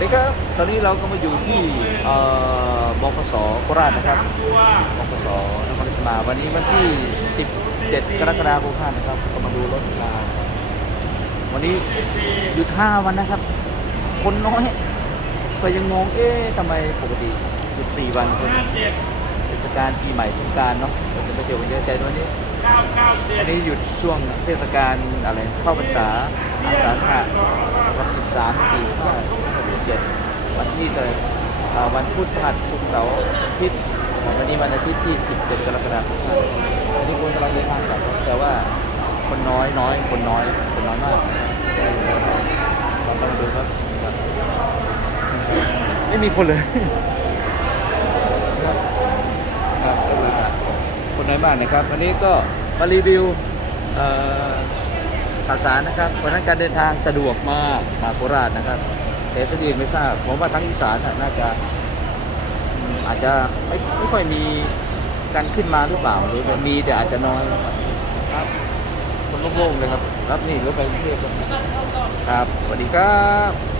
ดีครับตอนนี้เราก็มาอยู่ที่บกสโคราชนะครับบกสนครราชสีมาวันนี้วันที่ 17 กรกฎาคมนะครับก็มาดูรถมาวันนี้หยุด5วันนะครับ คนน้อยก็ยังงงเอ๊ะทำไมปกติหยุด4วันคนเทศกาลปีใหม่สงกรารเนาะเราจะไปเจอกันเยอะใจวันนี้อันนี้หยุดช่วงเทศกาลอะไรเข้าพรรษาอาสาฬหะวันสิบส ที่เลยอ่าวันพุธพฤหัสศุกร์เสาร์อาทิตย์วันนี้วันอาทิตย์ที่สิบเจ็ดกรกฎาคมวันนี้คนกำลังเดินทางกลับแต่ว่าคนน้อยน้อยคนน้อยคนน้อยมากเราต้องดูครับไม่มีคนเลยครับครับก็ดูครับคนน้อยมากนะครับ วันนี้ก็มารีวิวข่าวสารนะครับวันนั้นการเดินทางสะดวกมากมาโคราชนะครับ แต่สดีไม่ทราบผมว่าทั้งอีสานน่ะน่าจะอืมอาจจะไม่ไม่ค่อยมีการขึ้นมาหรือเปล่าหรือว่ามีแต่อาจจะน้อยครับคนโล่งๆเลยครับ ครับนี่รถไปกรุงเทพครับสวัสดีครับ